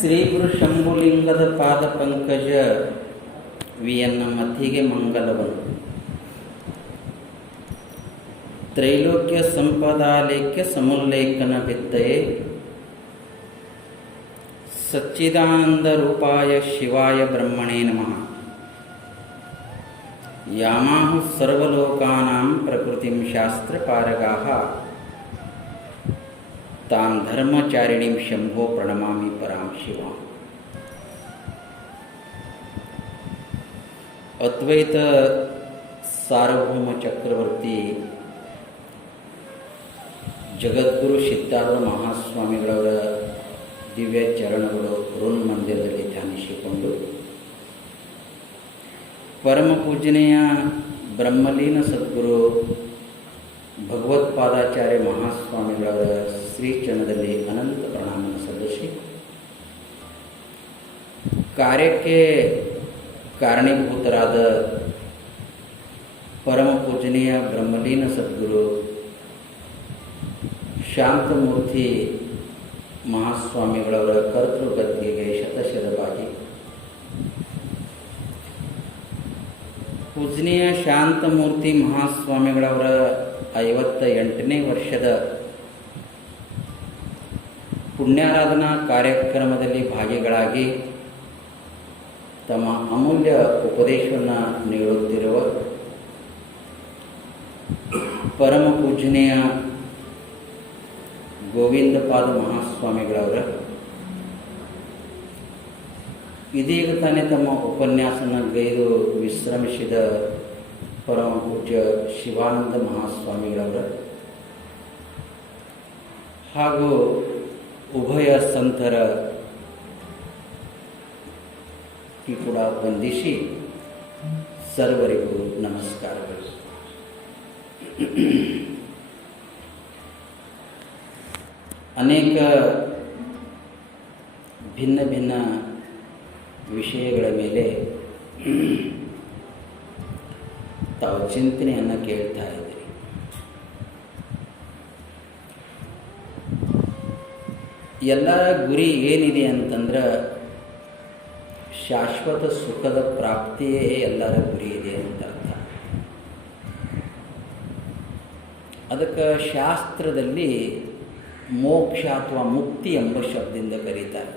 ಶ್ರೀ ಗುರು ಶಂಭುಲಿಂಗದ ಪಾದ ಪಂಕಜ ವಿಯನ್ನ ಮತಿಗೆ ಮಂಗಲವನ್ನು ತ್ರೈಲೋಕ್ಯ ಸಂಪದಾಲೇಖ್ಯ ಸಮುಲ್ಲೇಖನ ಬಿದ್ದಯೇ ಸಚ್ಚಿದಾನಂದ ರೂಪಾಯ ಶಿವಾಯ ಬ್ರಹ್ಮಣೇ ನಮಃ. ಯಾಮಾಹು ಸರ್ವಲೋಕಾನಾಂ ಪ್ರಕೃತಿಂ ಶಾಸ್ತ್ರಪಾರಗಾಃ ತಾಂ ಧರ್ಮಚಾರಿಣೀಂ ಶಂಭೋ ಪ್ರಣಮಾಮಿ ಪರಾಂ ಶಿವಾಂ. ಅದ್ವೈತ ಸಾರ್ವಭೌಮ ಚಕ್ರವರ್ತಿ ಜಗದ್ಗುರು ಸಿದ್ಧಾರ್ಥ ಮಹಾಸ್ವಾಮಿಗಳವರ ದಿವ್ಯ ಚರಣಗಳು ಋನ್ ಮಂದಿರದಲ್ಲಿ ಧ್ಯಾನಿಸಿಕೊಂಡು ಪರಮ ಪೂಜನೀಯ ಬ್ರಹ್ಮಲೀನ ಸದ್ಗುರು ಭಗವತ್ಪಾದಾಚಾರ್ಯ ಮಹಾಸ್ವಾಮಿಗಳವರ ಶ್ರೀಚರಣದಲ್ಲಿ ಅನಂತ ಪ್ರಣಾಮವನ್ನು ಸಲ್ಲಿಸಿ ಕಾರ್ಯಕ್ಕೆ ಕಾರಣೀಭೂತರಾದ ಪರಮ ಪೂಜನೀಯ ಬ್ರಹ್ಮಲೀನ ಸದ್ಗುರು ಶಾಂತಮೂರ್ತಿ ಮಹಾಸ್ವಾಮಿಗಳವರ ಕರ್ತೃಗದ್ದಿಗೆ ಶತಶತವಾಗಿ ಪೂಜನೀಯ ಶಾಂತಮೂರ್ತಿ ಮಹಾಸ್ವಾಮಿಗಳವರ 58ನೇ ವರ್ಷದ ಪುಣ್ಯಾರಾಧನಾ ಕಾರ್ಯಕ್ರಮದಲ್ಲಿ ಭಾಗಿಗಳಾಗಿ ತಮ್ಮ ಅಮೂಲ್ಯ ಉಪದೇಶವನ್ನು ನೀಡುತ್ತಿರುವ ಪರಮ ಪೂಜನೀಯ ಗೋವಿಂದಪಾದ ಮಹಾಸ್ವಾಮಿಗಳವರ ಇದೀಗ ತಾನೇ ತಮ್ಮ ಉಪನ್ಯಾಸನ ಗೈದು ವಿಶ್ರಮಿಸಿದ ಪರಮ ಪೂಜ್ಯ ಶಿವಾನಂದ ಮಹಾಸ್ವಾಮಿಗಳವರ ಹಾಗೂ ಉಭಯ ಸಂತರ ಕೂಡ ವಂದಿಸಿ ಸರ್ವರಿಗೂ ನಮಸ್ಕಾರಗಳು. ಅನೇಕ ಭಿನ್ನ ಭಿನ್ನ ವಿಷಯಗಳ ಮೇಲೆ ತಾವು ಚಿಂತನೆಯನ್ನು ಕೇಳ್ತಾ ಇದ್ದೀರಿ. ಎಲ್ಲರ ಗುರಿ ಏನಿದೆ ಅಂತಂದ್ರೆ ಶಾಶ್ವತ ಸುಖದ ಪ್ರಾಪ್ತಿಯೇ ಎಲ್ಲರ ಗುರಿ ಇದೆ ಅಂತ ಅರ್ಥ. ಅದಕ್ಕೆ ಶಾಸ್ತ್ರದಲ್ಲಿ ಮೋಕ್ಷ ಅಥವಾ ಮುಕ್ತಿ ಎಂಬ ಶಬ್ದದಿಂದ ಕರೀತಾರೆ.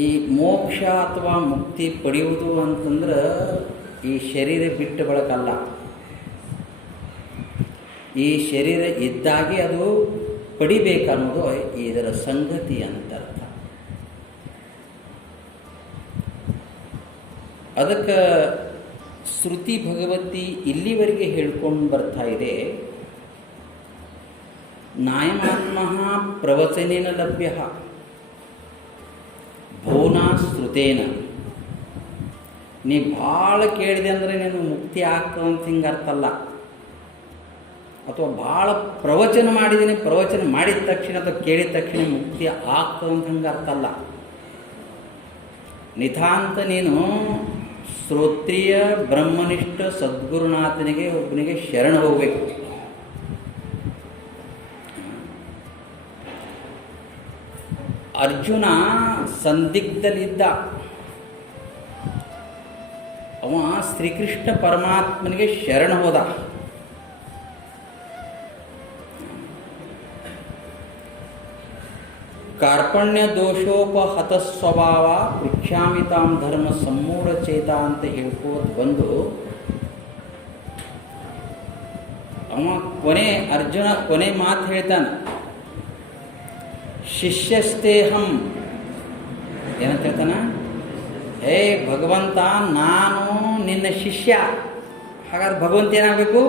ಈ ಮೋಕ್ಷ ಅಥವಾ ಮುಕ್ತಿ ಪಡೆಯುವುದು ಅಂತಂದ್ರೆ ಈ ಶರೀರ ಬಿಟ್ಟ ಬಳಕಲ್ಲ. ಈ ಶರೀರ ಇದ್ದಾಗೆ ಅದು ಪಡಿಬೇಕನ್ನೋದು ಇದರ ಸಂಗತಿ ಅಂತ ಅರ್ಥ. ಅದಕ್ಕೆ ಶ್ರುತಿ ಭಗವತಿ ಇಲ್ಲಿವರೆಗೆ ಹೇಳ್ಕೊಂಡು ಬರ್ತಾ ಇದೆ, ನಾಯಮಾತ್ಮ ಪ್ರವಚನೇನ ಲಭ್ಯ ಭೋನಾ ಶ್ರುತೇನ. ನೀ ಭಾಳ ಕೇಳಿದೆ ಅಂದರೆ ನೀನು ಮುಕ್ತಿ ಆಗ್ತದಂತ ಹಿಂಗೆ ಅರ್ಥ ಅಲ್ಲ. ಅಥವಾ ಭಾಳ ಪ್ರವಚನ ಮಾಡಿದ್ದೀನಿ, ಪ್ರವಚನ ಮಾಡಿದ ತಕ್ಷಣ ಅಥವಾ ಕೇಳಿದ ತಕ್ಷಣ ಮುಕ್ತಿ ಆಗ್ತದಂತ ಹಂಗೆ ಅರ್ಥ ಅಲ್ಲ. ನಿತಾಂತ ನೀನು ಶ್ರೋತ್ರಿಯ ಬ್ರಹ್ಮನಿಷ್ಠ ಸದ್ಗುರುನಾಥನಿಗೆ ಒಬ್ಬನಿಗೆ ಶರಣ ಹೋಗಬೇಕು. ಅರ್ಜುನ ಸಂದಿಗ್ಧಲಿದ್ದ. ಅವ ಶ್ರೀಕೃಷ್ಣ ಪರಮಾತ್ಮನಿಗೆ ಶರಣ ಹೋದ. ಕಾರ್ಪಣ್ಯ ದೋಷೋಪಹತ ಸ್ವಭಾವ ಪೃಚ್ಛಾಮಿ ತಾಂ ಧರ್ಮ ಸಮ್ಮೂಢ ಚೇತ ಅಂತ ಹೇಳ್ಕೋದು ಬಂದು ಅವ ಅರ್ಜುನ ಕೊನೆ ಮಾತು ಹೇಳ್ತಾನೆ, ಶಿಷ್ಯಸ್ತೇಹಂ. ಏನಂತ ಹೇಳ್ತಾನ? ಹೇ ಭಗವಂತ, ನಾನು ನಿನ್ನ ಶಿಷ್ಯ. ಹಾಗಾದ್ರೆ ಭಗವಂತ ಏನಾಗಬೇಕು?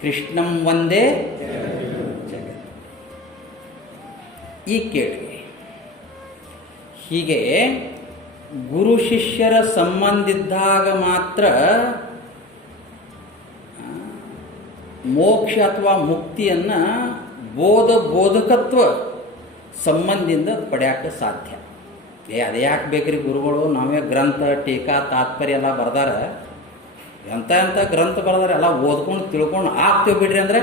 ಕೃಷ್ಣಂ ಒಂದೇ ಜಗತ್. ಈ ಕೇಳಿ, ಹೀಗೆ ಗುರು ಶಿಷ್ಯರ ಸಂಬಂಧಿದ್ದಾಗ ಮಾತ್ರ ಮೋಕ್ಷ ಅಥವಾ ಮುಕ್ತಿಯನ್ನು ಬೋಧಕತ್ವ ಸಂಬಂಧದಿಂದ ಪಡೆಯೋಕ್ಕೆ ಸಾಧ್ಯ. ಅದೇ ಯಾಕೆ ಬೇಕ್ರಿ ಗುರುಗಳು? ನಾವೇ ಗ್ರಂಥ ಟೀಕಾ ತಾತ್ಪರ್ಯ ಎಲ್ಲ ಬರ್ದಾರ, ಎಂಥ ಗ್ರಂಥ ಬರ್ದಾರ, ಎಲ್ಲ ಓದ್ಕೊಂಡು ತಿಳ್ಕೊಂಡು ಆಗ್ತೇವೆ ಬಿಡ್ರಿ ಅಂದರೆ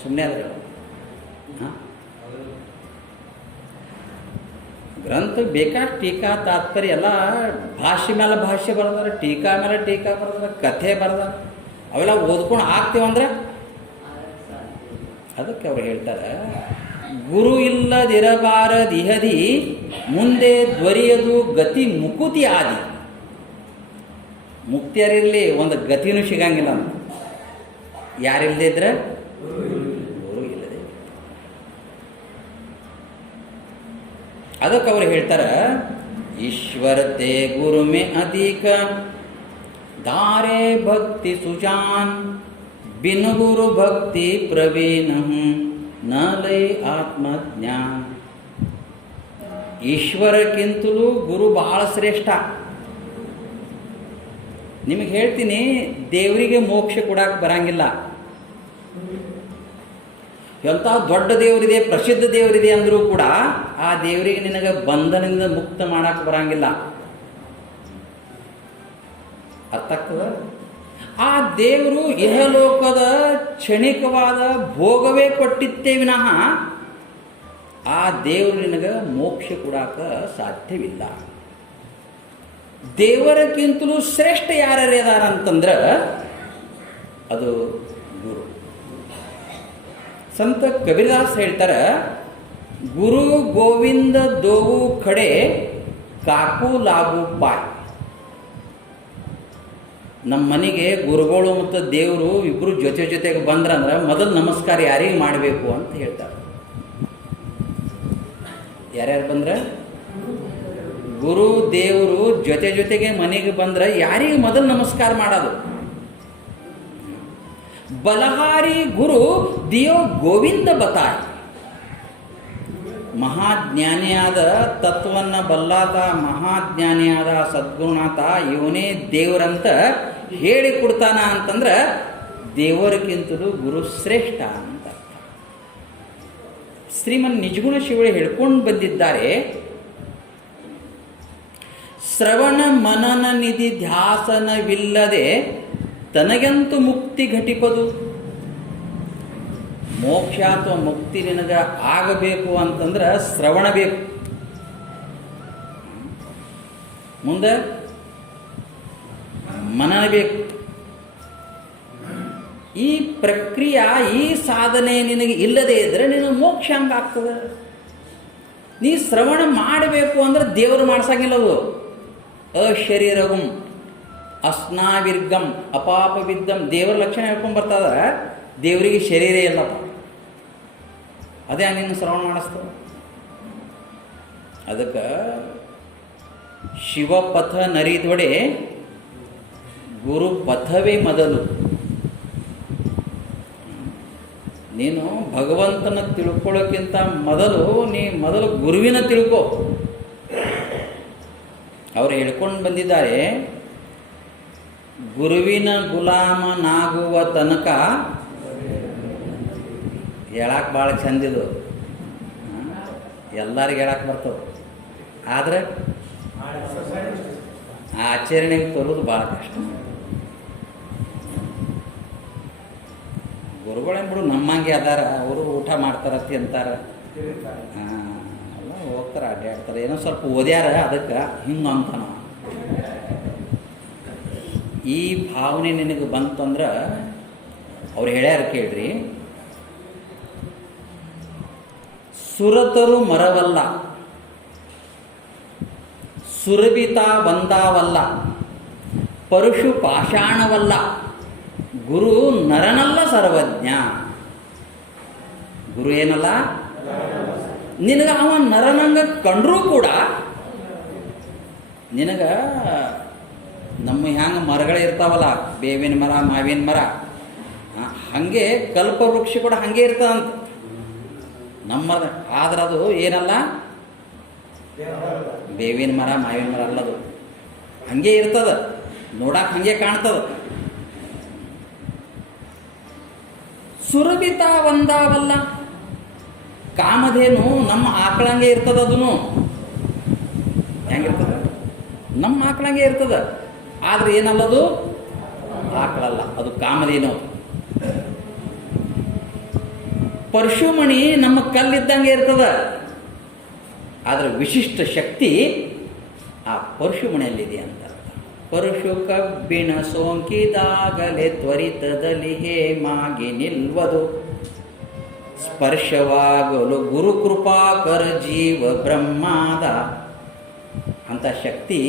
ಸುಮ್ಮನೆ ಅದ ಹಾಂ ಗ್ರಂಥ ಬೇಕಾದ ಟೀಕಾ ತಾತ್ಪರ್ಯ ಎಲ್ಲ ಭಾಷೆ ಮೇಲೆ ಭಾಷೆ ಬರ್ದಾರೆ, ಟೀಕಾ ಮೇಲೆ ಟೀಕಾ ಬರ್ದಾರೆ, ಕಥೆ ಬರ್ದಾರೆ. ಅವೆಲ್ಲ ಓದ್ಕೊಂಡು ಆಗ್ತೀವಂದ್ರೆ ಅದಕ್ಕೆ ಅವ್ರು ಹೇಳ್ತಾರೆ, ಗುರು ಇಲ್ಲದಿರಬಾರದಿಹದಿ ಮುಂದೆ ದ್ವರಿಯದು ಗತಿ ಮುಕುತಿ ಆದಿ. ಮುಕ್ತಿಯರಿರಲಿ ಒಂದು ಗತಿನೂ ಸಿಗಂಗಿಲ್ಲ ಅಂತ. ಯಾರಿಲ್ಲದೆ ಇದ್ರೆ ಗುರು ಇಲ್ಲದೆ. ಅದಕ್ಕೆ ಅವ್ರು ಹೇಳ್ತಾರೆ, ಈಶ್ವರತೆ ಗುರು ಮೇ ಅಧಿಕ ದಾರೆ ಭಕ್ತಿ ಸುಜಾನ್ ಬಿನ್ ಗುರು ಭಕ್ತಿ ಪ್ರವೀಣ ನ ಲೈ ಆತ್ಮಜ್ಞಾನ. ಈಶ್ವರಕ್ಕಿಂತಲೂ ಗುರು ಬಹಳ ಶ್ರೇಷ್ಠ. ನಿಮಗೆ ಹೇಳ್ತೀನಿ, ದೇವರಿಗೆ ಮೋಕ್ಷ ಕೊಡಕ್ಕೆ ಬರಂಗಿಲ್ಲ. ಎಂಥ ದೊಡ್ಡ ದೇವರಿದೆ, ಪ್ರಸಿದ್ಧ ದೇವರಿದೆ ಅಂದರೂ ಕೂಡ ಆ ದೇವರಿಗೆ ನಿನಗೆ ಬಂಧನದಿಂದ ಮುಕ್ತ ಮಾಡಕ್ಕೆ ಬರಂಗಿಲ್ಲ. ಅರ್ಥ ಆಗ್ತದ? ಆ ದೇವರು ಇಹಲೋಕದ ಕ್ಷಣಿಕವಾದ ಭೋಗವೇ ಕೊಟ್ಟಿತ್ತೇ ವಿನಃ ಆ ದೇವರು ನಿನಗೆ ಮೋಕ್ಷ ಕೊಡಾಕ ಸಾಧ್ಯವಿಲ್ಲ. ದೇವರಕ್ಕಿಂತಲೂ ಶ್ರೇಷ್ಠ ಯಾರ್ಯಾರಿದಾರ ಅಂತಂದ್ರೆ ಅದು ಗುರು. ಸಂತ ಕಬೀರದಾಸ್ ಹೇಳ್ತಾರೆ, ಗುರು ಗೋವಿಂದ ದೋವು ಕಡೆ ಕಾಕು ಲಾಗು ಪಾಯ್. ನಮ್ಮ ಮನೆಗೆ ಗುರುಗಳು ಮತ್ತು ದೇವರು ಇಬ್ಬರು ಜೊತೆ ಜೊತೆಗೆ ಬಂದ್ರಂದ್ರೆ ಮೊದಲು ನಮಸ್ಕಾರ ಯಾರಿಗೆ ಮಾಡಬೇಕು ಅಂತ ಹೇಳ್ತಾರೆ. ಯಾರ್ಯಾರು ಬಂದ್ರೆ ಗುರು ದೇವರು ಜೊತೆ ಜೊತೆಗೆ ಮನೆಗೆ ಬಂದ್ರೆ ಯಾರಿಗೆ ಮೊದಲು ನಮಸ್ಕಾರ ಮಾಡೋದು? ಬಲಹಾರಿ ಗುರು ದಿಯೋ ಗೋವಿಂದ ಬತಾಯ್. ಮಹಾಜ್ಞಾನಿಯಾದ ತತ್ವವನ್ನು ಬಲ್ಲಾತ ಮಹಾಜ್ಞಾನಿಯಾದ ಸದ್ಗುರುನಾಥ ಇವನೇ ದೇವರಂತ ಹೇಳಿ ಕೊಡ್ತಾನ ಅಂತಂದ್ರೆ ದೇವರಿಗಿಂತಲೂ ಗುರು ಶ್ರೇಷ್ಠ ಅಂತ. ಶ್ರೀಮನ್ ನಿಜಗುಣ ಶಿವಳಿ ಹೇಳ್ಕೊಂಡು ಬಂದಿದ್ದಾರೆ, ಶ್ರವಣ ಮನನ ನಿಧಿ ಧ್ಯಾಸನವಿಲ್ಲದೆ ತನಗಂತೂ ಮುಕ್ತಿ ಘಟಿಪದು. ಮೋಕ್ಷ ಅಥವಾ ಮುಕ್ತಿ ನಿನಗೆ ಆಗಬೇಕು ಅಂತಂದ್ರೆ ಶ್ರವಣ ಬೇಕು, ಮುಂದೆ ಮನನ ಬೇಕು. ಈ ಪ್ರಕ್ರಿಯೆ, ಈ ಸಾಧನೆ ನಿನಗೆ ಇಲ್ಲದೆ ಇದ್ರೆ ನಿನಗೆ ಮೋಕ್ಷ ಹಂಗಾಗ್ತದೆ. ನೀ ಶ್ರವಣ ಮಾಡಬೇಕು ಅಂದ್ರೆ ದೇವರು ಮಾಡ್ಸಂಗಿಲ್ಲದು. ಅಶರೀರಗಂ ಅಸ್ನಾವಿರ್ಗಂ ಅಪಾಪವಿದ್ದಂ. ದೇವರ ಲಕ್ಷಣ ಹೇಳ್ಕೊಂಡು ಬರ್ತದ, ದೇವರಿಗೆ ಶರೀರ ಇಲ್ಲಪ್ಪ. ಅದೇ ನಿನ್ನ ಶ್ರವಣ ಮಾಡಿಸ್ತದೆ. ಅದಕ್ಕೆ ಶಿವಪಥ ನರಿದೊಡೆ ಗುರು ಪಥವೇ ಮೊದಲು. ನೀನು ಭಗವಂತನ ತಿಳ್ಕೊಳ್ಳೋಕ್ಕಿಂತ ಮೊದಲು ಮೊದಲು ಗುರುವಿನ ತಿಳ್ಕೊ. ಅವರು ಹೇಳ್ಕೊಂಡು ಬಂದಿದ್ದಾರೆ, ಗುರುವಿನ ಗುಲಾಮನಾಗುವ ತನಕ. ಹೇಳಕ್ಕೆ ಭಾಳ ಚಂದಿದು, ಎಲ್ಲರಿಗೆ ಹೇಳಕ್ಕೆ ಬರ್ತದೆ, ಆದರೆ ಆಚರಣೆಗೆ ತರೋದು ಭಾಳ ಕಷ್ಟ. ಗುರುಗಳೇನು ಬಿಡು ನಮ್ಮಂಗೆ ಅದಾರ, ಅವರು ಊಟ ಮಾಡ್ತಾರತ್ತಿ ಅಂತಾರೆ, ಎಲ್ಲ ಹೋಗ್ತಾರೆ ಅಡ್ಡಾಡ್ತಾರೆ, ಏನೋ ಸ್ವಲ್ಪ ಓದ್ಯಾರ ಅದಕ್ಕೆ ಹಿಂಗೆ ಅಂತಾನ. ಈ ಭಾವನೆ ನಿನಗೆ ಬಂತಂದ್ರೆ ಅವ್ರು ಹೇಳ್ಯಾರ ಕೇಳ್ರಿ, ಸುರತರು ಮರವಲ್ಲ, ಸುರಬಿತ ಬಂದಾವಲ್ಲ, ಪರುಷು ಪಾಷಾಣವಲ್ಲ, ಗುರು ನರನಲ್ಲ ಸರ್ವಜ್ಞ. ಗುರು ಏನಲ್ಲ, ನಿನಗೆ ಅವ ನರನಂಗ ಕಂಡ್ರೂ ಕೂಡ ನಿನಗ ನಮ್ಮ ಹ್ಯಾಂಗ ಮರಗಳಿರ್ತಾವಲ್ಲ, ಬೇವಿನ ಮರ ಮಾವಿನ ಮರ, ಹಾಗೆ ಕಲ್ಪವೃಕ್ಷ ಕೂಡ ಹಾಗೆ ಇರ್ತದಂತ ನಮ್ಮ. ಆದ್ರೆ ಅದು ಏನಲ್ಲ, ಬೇವಿನ ಮರ ಮಾವಿನ ಮರ ಅಲ್ಲದು, ಹಾಗೆ ಇರ್ತದ, ನೋಡಕ್ಕೆ ಹಾಗೆ ಕಾಣ್ತದ. ಸುರಭಿತ ಒಂದಾವಲ್ಲ, ಕಾಮಧೇನು ನಮ್ಮ ಆಕಳಂಗೆ ಇರ್ತದ. ಅದನ್ನು ಹೆಂಗಿರ್ತದ, ನಮ್ಮ ಆಕಳಂಗೆ ಇರ್ತದ. ಆದ್ರೆ ಏನಲ್ಲದು, ಆಕಳಲ್ಲ, ಅದು ಕಾಮಧೇನು. ಪರಶುಮಣಿ ನಮ್ಮ ಕಲ್ಲಿದ್ದಂಗೆ ಇರ್ತದ, ಆದರೆ ವಿಶಿಷ್ಟ ಶಕ್ತಿ ಆ ಪರಶುಮಣಿಯಲ್ಲಿದೆ ಅಂತ. ಪರಶು ಕಬ್ಬಿಣ ಸೋಂಕಿದಾಗಲೇ ತ್ವರಿತದಲ್ಲಿ ಹೇಮಾಗಿ ನಿಲ್ವದು, ಸ್ಪರ್ಶವಾಗಲು ಗುರುಕೃಪಾಕರ ಜೀವ ಬ್ರಹ್ಮಾದ ಅಂತ ಶಕ್ತಿ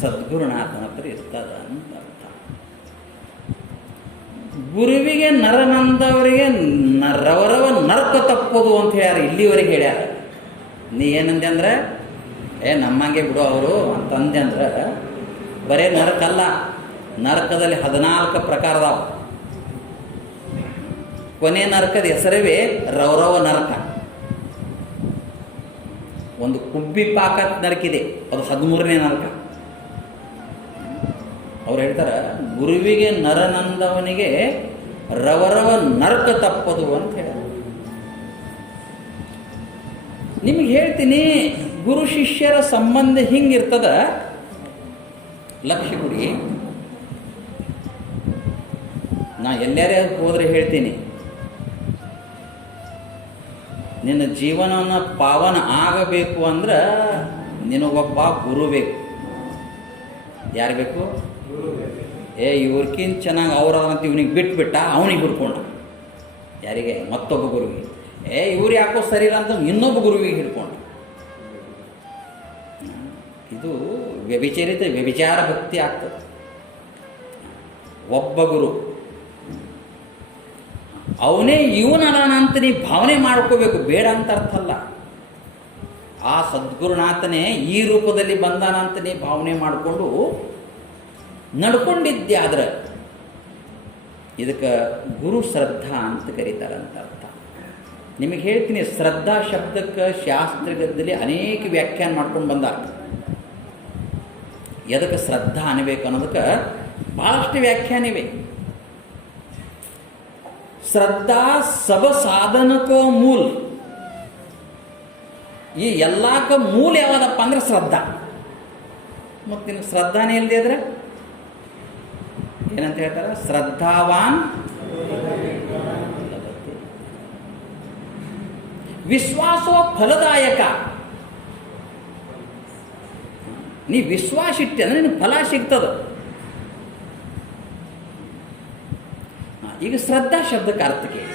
ಸದ್ಗುರುನಾಥನ ಹತ್ರ ಇರ್ತದ ಅಂತ ಅರ್ಥ. ಗುರುವಿಗೆ ನರನಂದವರಿಗೆ ರವರವ ನರಕ ತಪ್ಪೋದು ಅಂತ ಹೇಳ್ಯಾರ, ಇಲ್ಲಿವರೆಗೆ ಹೇಳ್ಯಾರ. ನೀ ಏನಂದೆ ಅಂದ್ರೆ ನಮ್ಮಂಗೆ ಬಿಡು ಅವರು ಅಂತಂದೆ ಅಂದ್ರೆ ಬರೇ ನರಕಲ್ಲ, ನರಕದಲ್ಲಿ 14 ಪ್ರಕಾರದಾವ. ಕೊನೆ ನರಕದ ಹೆಸರವೇ ರೌರವ ನರಕ. ಒಂದು ಕುಬ್ಬಿ ಪಾಕ ನರಕಿದೆ, ಅದು 13ನೇ ನರಕ. ಅವ್ರು ಹೇಳ್ತಾರೆ ಗುರುವಿಗೆ ನರನಂದವನಿಗೆ ರವರವ ನರಕ ತಪ್ಪದು ಅಂತ ಹೇಳ. ನಿಮಗೆ ಹೇಳ್ತೀನಿ, ಗುರು ಶಿಷ್ಯರ ಸಂಬಂಧ ಹಿಂಗಿರ್ತದ. ಲಕ್ಷ್ಯ ಕೊಡಿ, ನಾ ಎಲ್ಲರೇ ಹೋದರೆ ಹೇಳ್ತೀನಿ, ನಿನ್ನ ಜೀವನವನ್ನು ಪಾವನ ಆಗಬೇಕು ಅಂದ್ರೆ ನಿನಗೊಬ್ಬ ಗುರು ಬೇಕು. ಯಾರು ಬೇಕು? ಇವ್ರಕ್ಕಿಂತ ಚೆನ್ನಾಗಿ ಅವ್ರಂತ ಇವನಿಗೆ ಬಿಟ್ಬಿಟ್ಟ, ಅವನಿಗೆ ಹಿಡ್ಕೊಂಡ. ಯಾರಿಗೆ? ಮತ್ತೊಬ್ಬ ಗುರುವಿಗೆ. ಇವ್ರು ಯಾಕೋ ಸರಿ ಇಲ್ಲ ಅಂತ ಇನ್ನೊಬ್ಬ ಗುರುವಿಗೆ ಹಿಡ್ಕೊಂಡ. ಇದು ವ್ಯಭಿಚಾರ ಭಕ್ತಿ ಆಗ್ತದೆ. ಒಬ್ಬ ಗುರು ಅವನೇ ಇವನಲ್ಲ ಅಂತ ನೀ ಭಾವನೆ ಮಾಡ್ಕೋಬೇಕು, ಬೇಡ ಅಂತ ಅರ್ಥ ಅಲ್ಲ. ಆ ಸದ್ಗುರುನಾಥನೇ ಈ ರೂಪದಲ್ಲಿ ಬಂದಾನಂತ ನೀ ಭಾವನೆ ಮಾಡಿಕೊಂಡು ನಡ್ಕೊಂಡಿದ್ದೆ. ಇದಕ್ಕೆ ಗುರು ಶ್ರದ್ಧಾ ಅಂತ ಕರೀತಾರಂತ ಅರ್ಥ. ನಿಮಗೆ ಹೇಳ್ತೀನಿ, ಶ್ರದ್ಧಾ ಶಬ್ದಕ್ಕೆ ಶಾಸ್ತ್ರದಲ್ಲಿ ಅನೇಕ ವ್ಯಾಖ್ಯಾನ ಮಾಡ್ಕೊಂಡು ಬಂದಾರ. ಎದಕ್ಕೆ ಶ್ರದ್ಧಾ ಅನ್ನಬೇಕು ಅನ್ನೋದಕ್ಕೆ ಭಾಳಷ್ಟು ವ್ಯಾಖ್ಯಾನ ಇವೆ. ಶ್ರದ್ಧಾ ಸಬ ಸಾಧನಕೋ ಮೂಲ. ಈ ಎಲ್ಲಕ್ಕ ಮೂಲ ಯಾವುದಪ್ಪ ಅಂದ್ರೆ ಶ್ರದ್ಧಾ. ಮತ್ತಿನ್ನು ಶ್ರದ್ಧಾನೇ ಇಲ್ಲದೆ ಇದ್ರೆ ಏನಂತ ಹೇಳ್ತಾರೆ? ಶ್ರದ್ಧಾವಾನ್ ವಿಶ್ವಾಸೋ ಫಲದಾಯಕ. ನೀ ವಿಶ್ವಾಸ ಇಟ್ಟೆ ಅಂದ್ರೆ ನಿನ್ನ ಫಲ ಸಿಗ್ತದ. ಈಗ ಶ್ರದ್ಧಾ ಶಬ್ದಕ್ಕೆ ಅರ್ಥ ಕೇಳಿ.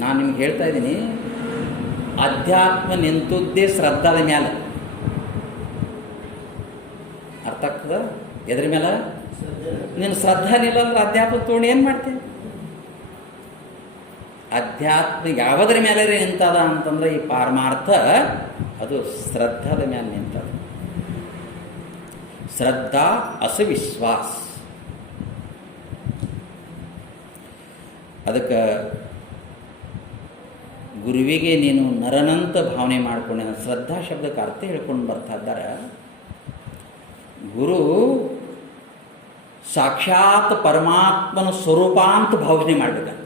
ನಾನು ನಿಮ್ಗೆ ಹೇಳ್ತಾ ಇದ್ದೀನಿ, ಅಧ್ಯಾತ್ಮ ನಿಂತದ್ದೇ ಶ್ರದ್ಧಾದ ಮೇಲೆ. ಅರ್ಥ ಆಗ್ತದ? ಎದ್ರ ಮೇಲೆ? ನೀನು ಶ್ರದ್ಧಾ ನಿಲ್ಲ ಅಂದ್ರೆ ಅಧ್ಯಾತ್ಮ ತೊಗೊಂಡು ಏನು ಮಾಡ್ತೀನಿ? ಅಧ್ಯಾತ್ಮ ಯಾವುದ್ರ ಮೇಲೆ ನಿಂತದ ಅಂತಂದ್ರೆ ಈ ಪಾರಮಾರ್ಥ ಅದು ಶ್ರದ್ಧಾದ ಮೇಲೆ ನಿಂತದ. ಶ್ರದ್ಧಾ ಅಸವಿಶ್ವಾಸ. ಅದಕ್ಕೆ ಗುರುವಿಗೆ ನೀನು ನರನಂತ ಭಾವನೆ ಮಾಡ್ಕೊಂಡು ಶ್ರದ್ಧಾ ಶಬ್ದಕ್ಕೆ ಅರ್ಥ ಹೇಳ್ಕೊಂಡು ಬರ್ತಾ ಇದ್ದಾರೆ. ಗುರು ಸಾಕ್ಷಾತ್ ಪರಮಾತ್ಮನ ಸ್ವರೂಪ ಅಂತ ಭಾವನೆ ಮಾಡಬೇಕಂತ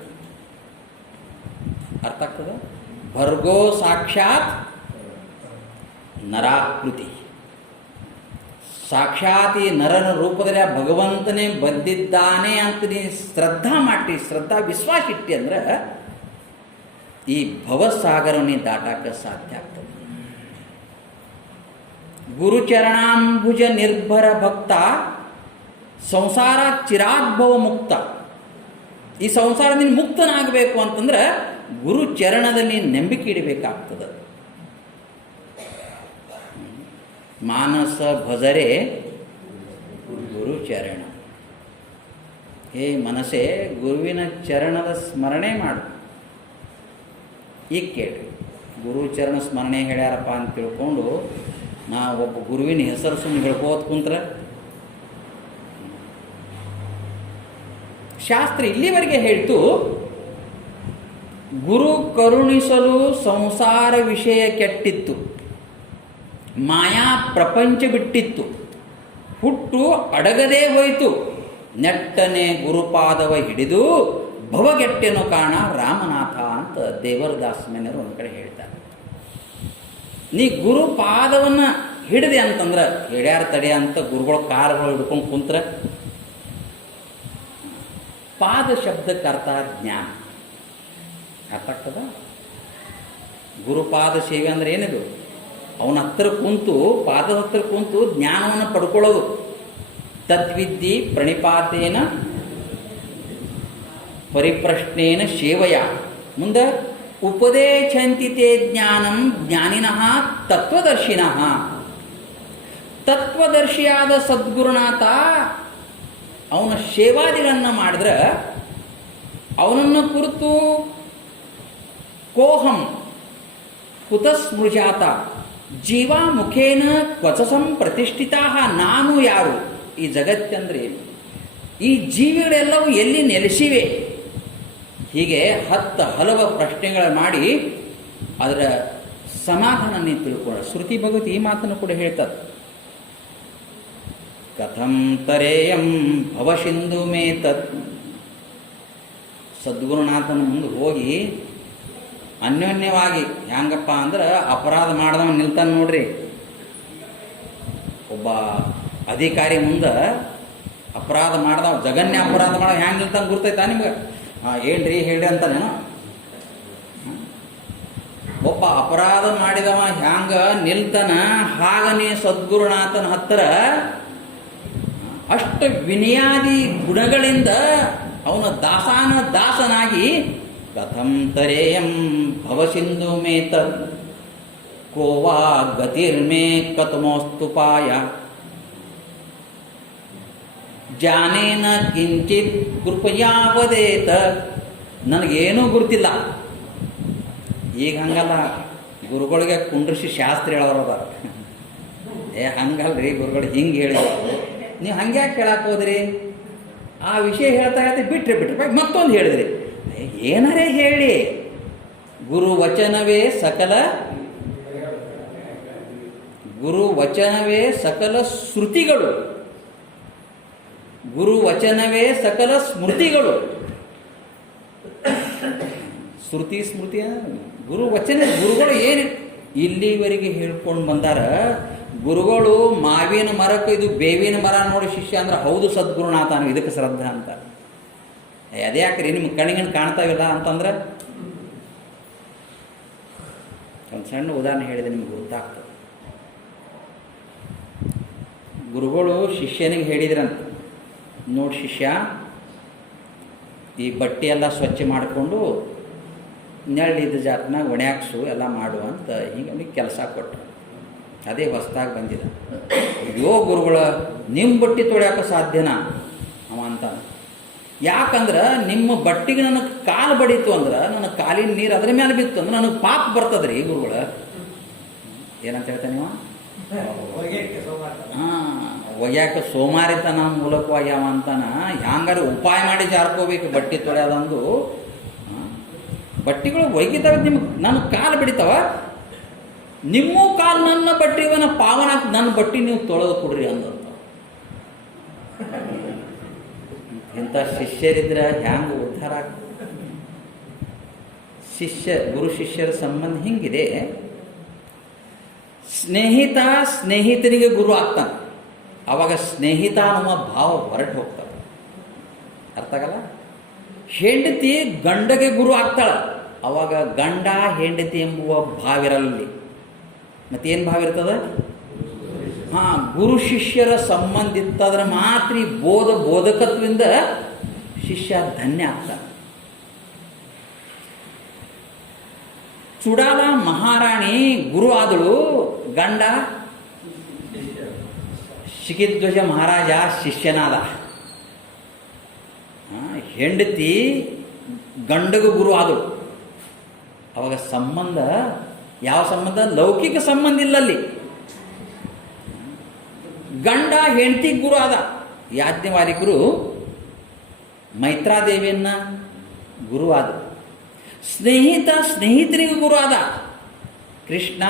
ಅರ್ಥ ಆಗ್ತದೆ. ಭರ್ಗೋ ಸಾಕ್ಷಾತ್ ನರಾಕೃತಿ. ಸಾಕ್ಷಾತ್ ಈ ನರನ ರೂಪದಲ್ಲಿ ಆ ಭಗವಂತನೇ ಬಂದಿದ್ದಾನೆ ಅಂತ ನೀ ಶ್ರದ್ಧಾ ಮಾಡಿ, ಶ್ರದ್ಧಾ ವಿಶ್ವಾಸ ಇಟ್ಟಿ ಅಂದ್ರೆ ಈ ಭವಸಾಗರವನ್ನೇ ದಾಟಕ್ಕೆ ಸಾಧ್ಯ ಆಗ್ತದೆ. ಗುರುಚರಣಾಂಬುಜ ನಿರ್ಭರ ಭಕ್ತ ಸಂಸಾರ ಚಿರಾದ್ಭವ ಮುಕ್ತ. ಈ ಸಂಸಾರದಿಂದ ಮುಕ್ತನಾಗಬೇಕು ಅಂತಂದ್ರೆ ಗುರು ಚರಣದಲ್ಲಿ ನಂಬಿಕೆ ಇಡಬೇಕಾಗ್ತದೆ. ಮಾನಸ ಭಜರೆ ಗುರುಚರಣ. ಹೇ ಮನಸ್ಸೇ, ಗುರುವಿನ ಚರಣದ ಸ್ಮರಣೆ ಮಾಡು. ಈಗ ಕೇಳಿ, ಗುರುಚರಣ ಸ್ಮರಣೆ ಹೇಳ್ಯಾರಪ್ಪ ಅಂತ ತಿಳ್ಕೊಂಡು ನಾ ಒಬ್ಬ ಗುರುವಿನ ಹೆಸರು ಸುಮ್ಮನೆ ಹೇಳ್ಕೋತ ಕುಂತ್ರ ಶಾಸ್ತ್ರ ಇಲ್ಲಿವರೆಗೆ ಹೇಳ್ತು, ಗುರು ಕರುಣಿಸಲು ಸಂಸಾರ ವಿಷಯ ಕೆಟ್ಟಿತ್ತು, ಮಾಯಾ ಪ್ರಪಂಚ ಬಿಟ್ಟಿತ್ತು, ಹುಟ್ಟು ಅಡಗದೇ ಹೋಯಿತು, ನೆಟ್ಟನೆ ಗುರುಪಾದವ ಹಿಡಿದು ಭವಗೆಟ್ಟೆನೋ ಕಾರಣ ರಾಮನಾಥ ಅಂತ ದೇವರದಾಸಮನೆಯವರು ಒಂದು ಕಡೆ ಹೇಳ್ತಾರೆ. ನೀ ಗುರುಪಾದವನ್ನು ಹಿಡಿದೆ ಅಂತಂದ್ರೆ ಹೇಳ್ಯಾರ ತಡೆ ಅಂತ ಗುರುಗಳು ಕಾರುಗಳು ಹಿಡ್ಕೊಂಡು ಕುಂತ್ರ ಪಾದ ಶಬ್ದಕ್ಕೆ ಅರ್ಥ ಜ್ಞಾನ. ಅರ್ಥ ಆಗ್ತದ? ಗುರುಪಾದ ಸೇವೆ ಅಂದರೆ ಏನಿದು? ಅವನ ಹತ್ರ ಕುಂತು, ಪಾದದ ಹತ್ರ ಕುಂತು ಜ್ಞಾನವನ್ನು ಪಡ್ಕೊಳ್ಳೋದು. ತದ್ವಿದ್ಯೆ ಪ್ರಣಿಪಾತೇನ ಪರಿಪ್ರಶ್ನೇನ ಸೇವಯ. ಮುಂದೆ ಉಪದೇಶಂತಿತೆ ಜ್ಞಾನಂ ಜ್ಞಾನಿನಃ ತತ್ವದರ್ಶಿನಃ. ತತ್ವದರ್ಶಿಯಾದ ಸದ್ಗುರುನಾಥ ಅವನ ಸೇವಾದಿಗಳನ್ನು ಮಾಡಿದ್ರೆ ಅವನನ್ನು ಕುರಿತು ಕೋಹಂ ಕುತಸ್ಮೃಜಾತ ಜೀವ ಮುಖೇನ ಕ್ವಚಸಂ ಪ್ರತಿಷ್ಠಿತಾ. ನಾನು ಯಾರು? ಈ ಜಗತ್ತಂದ್ರೆ ಏನು? ಈ ಜೀವಿಗಳೆಲ್ಲವೂ ಎಲ್ಲಿ ನೆಲೆಸಿವೆ? ಹೀಗೆ ಹಲವು ಪ್ರಶ್ನೆಗಳು ಮಾಡಿ ಅದರ ಸಮಾಧಾನ ನೀವು ತಿಳ್ಕೊಳ್ಳ. ಶ್ರುತಿ ಭಗವತಿ ಈ ಮಾತನ್ನು ಕೂಡ ಹೇಳ್ತದೆ. ಕಥಂ ತರೇಯಂ ಭವಸಿಂಧು ಮೇ ತತ್. ಸದ್ಗುರುನಾಥನ ಮುಂದೆ ಹೋಗಿ ಅನ್ಯೋನ್ಯವಾಗಿ ಹೆಂಗಪ್ಪ ಅಂದ್ರೆ ಅಪರಾಧ ಮಾಡಿದವ ನಿಲ್ತಾನೆ ನೋಡ್ರಿ. ಒಬ್ಬ ಅಧಿಕಾರಿ ಮುಂದೆ ಅಪರಾಧ ಮಾಡ್ದವ, ಜಗನ್ಯ ಅಪರಾಧ ಮಾಡೋ ಹೆಂಗೆ ನಿಲ್ತಾನೆ ಗುರ್ತೈತಾ ನಿಮ್ಗೆ? ಏನ್ರಿ ಹೇಳ್ರಿ ಅಂತಾನೇನು? ಒಬ್ಬ ಅಪರಾಧ ಮಾಡಿದವ ಹ್ಯಾಂಗ ನಿಲ್ತಾನ, ಹಾಗ ನೀ ಸದ್ಗುರುನಾಥನ ಹತ್ತಿರ ಅಷ್ಟು ವಿನಯಾದಿ ಗುಣಗಳಿಂದ ಅವನ ದಾಸನಾಗಿ ಕಥಂ ತರೇಯಂ ಭವಸಿಂಧು ಮೇ ತತ್ ಕೋವಾ ಗತಿರ್ಮೇ ಕಥಮೋಸ್ತುಪಾಯ ಜಾನೇನ ಕಿಂಚಿತ್ ಕೃಪಯಾವದೇತ. ನನಗೇನೂ ಗುರುತಿಲ್ಲ. ಈಗ ಹಂಗಲ್ಲ, ಗುರುಗಳಿಗೆ ಕುಂಡ್ರಿಸಿ ಶಾಸ್ತ್ರ ಹೇಳೋರದಾರ. ಹಂಗಲ್ರಿ, ಗುರುಗಳು ಹಿಂಗೆ ಹೇಳಿದ್ರು, ನೀವು ಹಂಗೆ ಯಾಕೆ ಕೇಳಕ್ಕೆ ಹೋದ್ರಿ? ಆ ವಿಷಯ ಹೇಳ್ತಾ ಹೇಳ್ತಾ ಬಿಟ್ರೆ ಮತ್ತೊಂದು ಹೇಳಿದ್ರಿ. ಏನಾರೇ ಹೇಳಿ, ಗುರು ವಚನವೇ ಸಕಲ ಶ್ರುತಿಗಳು, ಗುರು ವಚನವೇ ಸಕಲ ಸ್ಮೃತಿಗಳು. ಶ್ರುತಿ ಸ್ಮೃತಿ ಗುರು ವಚನ. ಗುರುಗಳು ಏನು ಇಲ್ಲಿವರೆಗೆ ಹೇಳ್ಕೊಂಡು ಬಂದಾರ. ಗುರುಗಳು ಮಾವಿನ ಮರಕ್ಕೆ ಇದು ಬೇವಿನ ಮರ ನೋಡಿ ಶಿಷ್ಯ ಅಂದ್ರೆ ಹೌದು ಸದ್ಗುರುನಾಥನ ಇದಕ್ಕೆ ಶ್ರದ್ಧಾ ಅಂತ. ಅದೇ ಯಾಕ್ರಿ ನಿಮ್ಮ ಕಣ್ಣಿಗೆ ಕಾಣ್ತಾವಿಲ್ಲ ಅಂತಂದ್ರೆ? ಒಂದು ಸಣ್ಣ ಉದಾಹರಣೆ ಹೇಳಿದೆ ನಿಮ್ಗೆ ಗೊತ್ತಾಗ್ತದೆ. ಗುರುಗಳು ಶಿಷ್ಯನಿಗೆ ಹೇಳಿದ್ರಂತ, ನೋಡಿ ಶಿಷ್ಯ, ಈ ಬಟ್ಟೆ ಎಲ್ಲ ಸ್ವಚ್ಛ ಮಾಡಿಕೊಂಡು ನೆರಳಿದ್ದ ಜಾತನಾಗ ಒಣಾಕ್ಸು ಎಲ್ಲ ಮಾಡು ಅಂತ ಹೀಗೆ ಅವನಿಗೆ ಕೆಲಸ ಕೊಟ್ಟರು. ಅದೇ ಹೊಸ್ದಾಗಿ ಬಂದಿದೆ. ಅಯ್ಯೋ ಗುರುಗಳ, ನಿಮ್ಮ ಬಟ್ಟೆ ತೊಳ್ಯಾಕ ಸಾಧ್ಯನಾ ಅವ ಅಂತ. ಯಾಕಂದ್ರೆ ನಿಮ್ಮ ಬಟ್ಟೆಗೆ ನನಗೆ ಕಾಲು ಬಡೀತು ಅಂದ್ರೆ ನನ್ನ ಕಾಲಿನ ನೀರು ಅದ್ರ ಮೇಲೆ ಬಿತ್ತು ಅಂದ್ರೆ ನನಗೆ ಪಾಪ ಬರ್ತದ್ರಿ ಗುರುಗಳ. ಏನಂತ ಹೇಳ್ತಾನೆ ನೀವು? ಒಯ್ಯಾಕ ಸೋಮಾರಿತನ ಮೂಲಕವಾಗಿ ಅವ ಅಂತಾನ. ಹ್ಯಾಂಗಾರು ಉಪಾಯ ಮಾಡಿ ಜಾರ್ಕೋಬೇಕು ಬಟ್ಟೆ ತೊಳೆಯೋದಂದು. ಬಟ್ಟೆಗಳು ಒಯ್ಗಿತಾವ, ನಿಮ್ಗೆ ನನ್ನ ಕಾಲು ಬಿಡಿತಾವ, ನಿಮ್ಮ ಕಾಲು ನನ್ನ ಬಟ್ಟೆ ಇವನ ಪಾವನ, ನನ್ನ ಬಟ್ಟೆ ನೀವು ತೊಳೆದು ಕೊಡ್ರಿ ಅಂದಂತ. ಇಂಥ ಶಿಷ್ಯರಿದ್ರೆ ಹ್ಯಾಂಗ ಉದ್ಧಾರ ಆಗ್ತದೆ? ಗುರು ಶಿಷ್ಯರ ಸಂಬಂಧ ಹಿಂಗಿದೆ. ಸ್ನೇಹಿತ ಸ್ನೇಹಿತನಿಗೆ ಗುರು ಆಗ್ತಾನೆ, ಅವಾಗ ಸ್ನೇಹಿತ ಅನ್ನುವ ಭಾವ ಹೊರಟು ಹೋಗ್ತಾನೆ. ಅರ್ಥ ಆಗಲ್ಲ? ಹೆಂಡತಿ ಗಂಡಗೆ ಗುರು ಆಗ್ತಾಳೆ, ಅವಾಗ ಗಂಡ ಹೆಂಡತಿ ಎಂಬುವ ಭಾವಿರಲ್ಲಿ. ಮತ್ತೇನು ಭಾವ ಇರ್ತದ? ಗುರು ಶಿಷ್ಯರ ಸಂಬಂಧ ಇತ್ತಾದ್ರೆ ಮಾತ್ರ ಈ ಬೋಧಕತ್ವದಿಂದ ಶಿಷ್ಯ ಧನ್ಯ ಆಗ್ತಾನೆ. ಚುಡಾಲ ಮಹಾರಾಣಿ ಗುರು ಆದಳು, ಗಂಡ ಶಿಖಿಧ್ವಜ ಮಹಾರಾಜ ಶಿಷ್ಯನಾದ. ಹೆಂಡತಿ ಗಂಡಗೂ ಗುರು ಆದಳು, ಅವಾಗ ಸಂಬಂಧ ಯಾವ ಸಂಬಂಧ? ಲೌಕಿಕ ಸಂಬಂಧ ಇಲ್ಲಲ್ಲಿ. ಗಂಡ ಹೆಂಡತಿ ಗುರು ಆದ. ಯಾಜ್ಞವಾಲಿಕರು ಮೈತ್ರಾದೇವಿಯನ್ನ ಗುರು ಆದ. ಸ್ನೇಹಿತ ಸ್ನೇಹಿತರಿಗೆ ಗುರು ಆದ. ಕೃಷ್ಣ